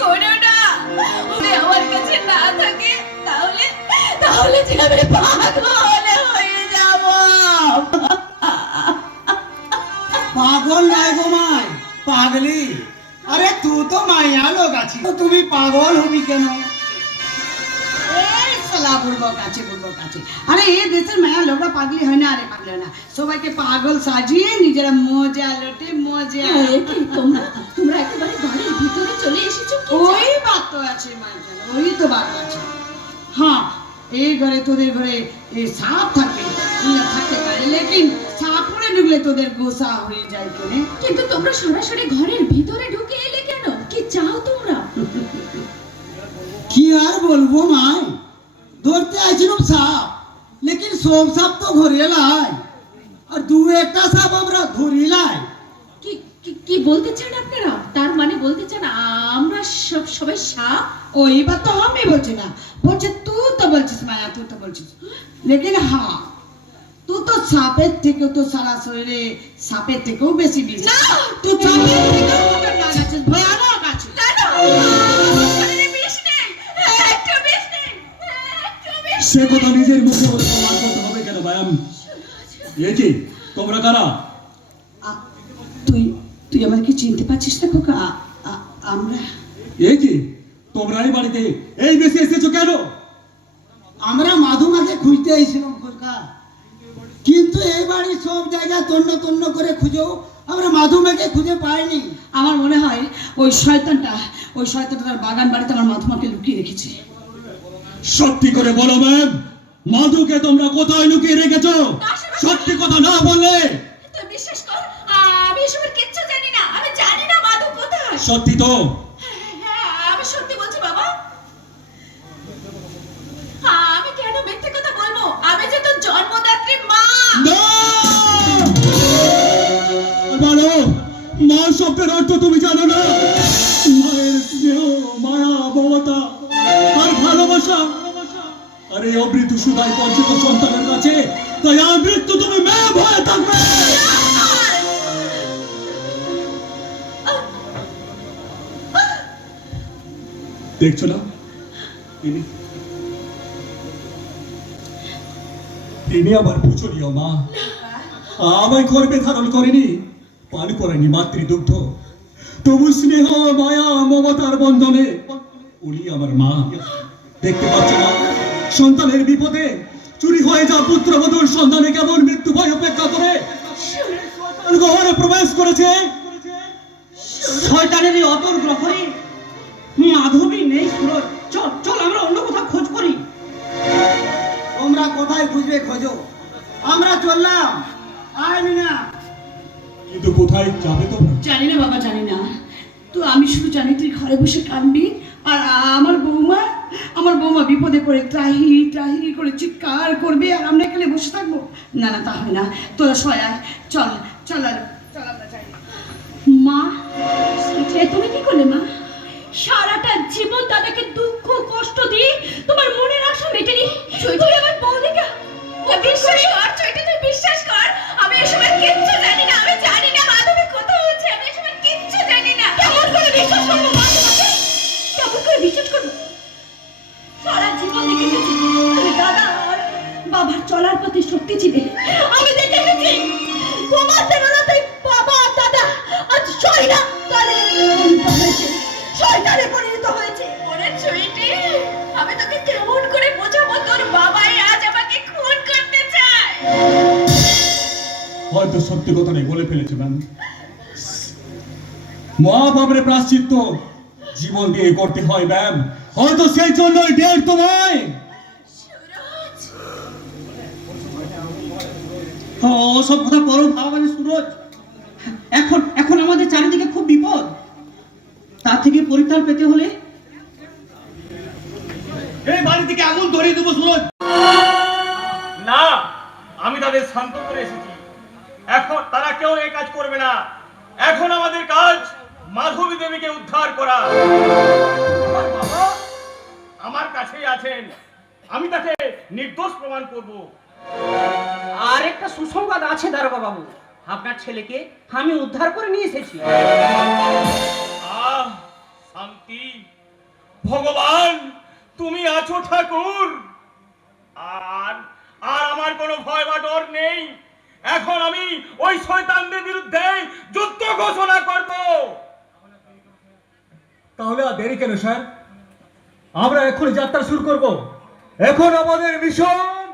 করো না। যদি আমার কাছে না থাকে তাহলে তাহলে যে আমি পাগল হয়ে যাব। পাগল নাই গো মাই, পাগলি। আরে তুই তো মাইয়া লোক আছিস, তো তুমি পাগল হবি কেন? আরে এই দেশের মায়া লোকরা পাগলি হয় না, আরে পাগলি হয় না, সবাইকে পাগল সাজিয়ে নিজেরা মজা লোটে মজা। তোমরা তোমরা একেবারে বাড়ির ভিতরে চলে এসেছো। ওই বাত তো আছে মাইজান, ওই তো বাত আছে। হ্যাঁ, এই ঘরে তোদের ঘরে এই সাপ থাকে থাকতে পারে, লেকিন সাপ পড়ে ঢুকলে তোদের গোসা হয়ে যায় কেনে। কিন্তু তোমরা সরাসরি ঘরের ভিতরে ঢুকে এলে কেন? কি চাও তোমরা? কি আর বলবো মাই, ধরতে আইছিলাম সাপ, লেকিন সব সাপ তো ঘরে লাই, আর দু একটা সাপ আমরা ধরি লাই। কি কি বলতে চান আপনারা? তার মানে বলতে চান আমরা সবাই সাপ? ওই বাত তো আমি বলছি না, বলছে তুই তো বলছিস মায়া, তুই তো বলছিস, লেকিন হ্যাঁ তুই তো সাপের থেকেও তো সারা শরীরে সাপের থেকেও বেশি বিষ। না, তুই সাপের থেকেও খতরনাক আছিস, ভয়ানক আছিস। না না, আমার শরীরে বিষ নেই, একটু বিষ নেই, একটু বিষ সে কথা নিজের মুখে বলে প্রমাণ করতে হবে কেন ম্যাম? এ কি তোমরা কারা? তুই তুই আমাকে চিনতে পারছিস না খোকা? আমরা এ কি তোমরা এই বাড়িতে এই বেশি এসেছো কেন? আমরা মাধু মাকে খুঁজতে আইছিলাম কলকাতা, কিন্তু এই বাড়ির সব জায়গা তন্ন তন্ন করে খুঁজেও আমরা মাধু মাকে খুঁজে পাইনি। আমার মনে হয় ওই শয়তানটা তার বাগান বাড়িতে আমার মাথুমাকে লুকিয়ে রেখেছে। সত্যি করে বলো ম্যাম, মাধুকে তোমরা কোথায় লুকিয়ে রেখেছো? সত্যি কথা না বললে তুই বিশ্বাস কর, আমি এসবের কিচ্ছু জানি না। আমি জানি না মাধু কোথায়। সত্যি তো? হ্যাঁ, আমি সত্যি বলছি বাবা। আমি কেন মিথ্যে কথা বলবো? আমি যে তোর জন্মদাত্রী মা। না! বলো, মা শব্দের অর্থ তুমি জানো না? মায়ের স্নেহ, মায়া, মমতা আর ভালোবাসা। আরে অমৃত্যু সুদাই বঞ্চিত সন্তানের কাছে তাই আমৃত্যু তুমি মেয়ে ভয়ে থাকবে। দেখছো না তিনি আমার পুজনীয় মা, আমায় গর্ভে ধারণ করেনি, পান করেনি মাতৃদুগ্ধ, তবু স্নেহ মায়া মমতার বন্ধনে উনি আমার মা। দেখতে পাচ্ছ না সন্তানের বিপদে চুরি হয়ে যা পুত্রবধূর সন্তানে কেমন মৃত্যু ভয় অপেক্ষা করে গহরে প্রবেশ করেছে। শয়তানের এই অতর গ্রহরে মাধবী নেই সুরজ। চল চল আমরা অন্য কোথাও খোঁজ করি। তোমরা কোথায় খুঁজবে খোঁজো, আমরা চললাম, আইনি না। কিন্তু কোথায় যাবে তোমরা? জানি না বাবা, জানি না। তো আমি শুধু জানি তুই ঘরে বসে কাঁদবি, আর আমার বৌমা বিপদে পড়ে ত্রাহি ত্রাহি করে চিৎকার করবে, আর আমরা এখানে বসে থাকবো। না না, তা হয় না, তোরা সবাই আয়, চল চল চল আমরা যাই। মা, তুমি কি করলে মা? সারাটা জীবন দাদাকে দুঃখ কষ্ট দিয়ে তোমার মনের আশা মেটেনি, তুই আমার বৌদিকে বিশ্বাস কর, চৈতি তুই বিশ্বাস কর, আমি এসবের কিচ্ছু জানি না। আমি জানি না মাধবী কোথায় আছে, আমি এসবের কিচ্ছু জানি না। কেমন করে বিশ্বাস করবো মা তোমাকে? কেমন করে বিশ্বাস করবো? সারা জীবন দেখে এসেছি তুমি দাদা আর বাবার চলার পথে শক্তি ছিলে। আমি দেখে এসেছি ঘুমাতে বেরোতে বাবা দাদা আজ শয়তানে পরিণত হয়েছে। ওরে চুইটি, আমি তোকে কেমন করে বোঝাবো তোর বাবাই আজ আমাকে খুন করতে চায়। হয়তো সত্যি কথা নেই বলে ফেলেছে ম্যাম। মা বাবার প্রায়শ্চিত্ত জীবন দিয়ে করতে হয় ম্যাম, হয়তো সেই জন্যই ডেট তোমায়। ওসব কথা পরও ভাবানি সুরজ। এখন আমাদের চারিদিকে খুব বিপদ, তার থেকে পরিত্রাণ পেতে হলে এই বাড়ি থেকে আগুন ধরিয়ে দেবো সুরজ। না, আমি তাদের শান্ত করে এসেছি। এখন তারা কেউ এই কাজ করবে না। এখন আমাদের কাজ মাধবী দেবীকে উদ্ধার করা। আমার বাবা আমার কাছেই আছেন, আমি তাকে নির্দোষ প্রমাণ করব। আর একটা সুসংবাদ আছে দারোগা বাবু, আপনার ছেলেকে আমি উদ্ধার করে নিয়ে এসেছি। শান্তি। ভগবান তুমি আছো ঠাকুর, আর আর আমার কোনো ভয় বা ডর নেই। এখন আমি ওই শয়তানদের বিরুদ্ধে যুদ্ধ ঘোষণা করব। তাহলে আর দেরি কেন স্যার, আমরা এখন যাত্রা শুরু করব। এখন আমাদের মিশন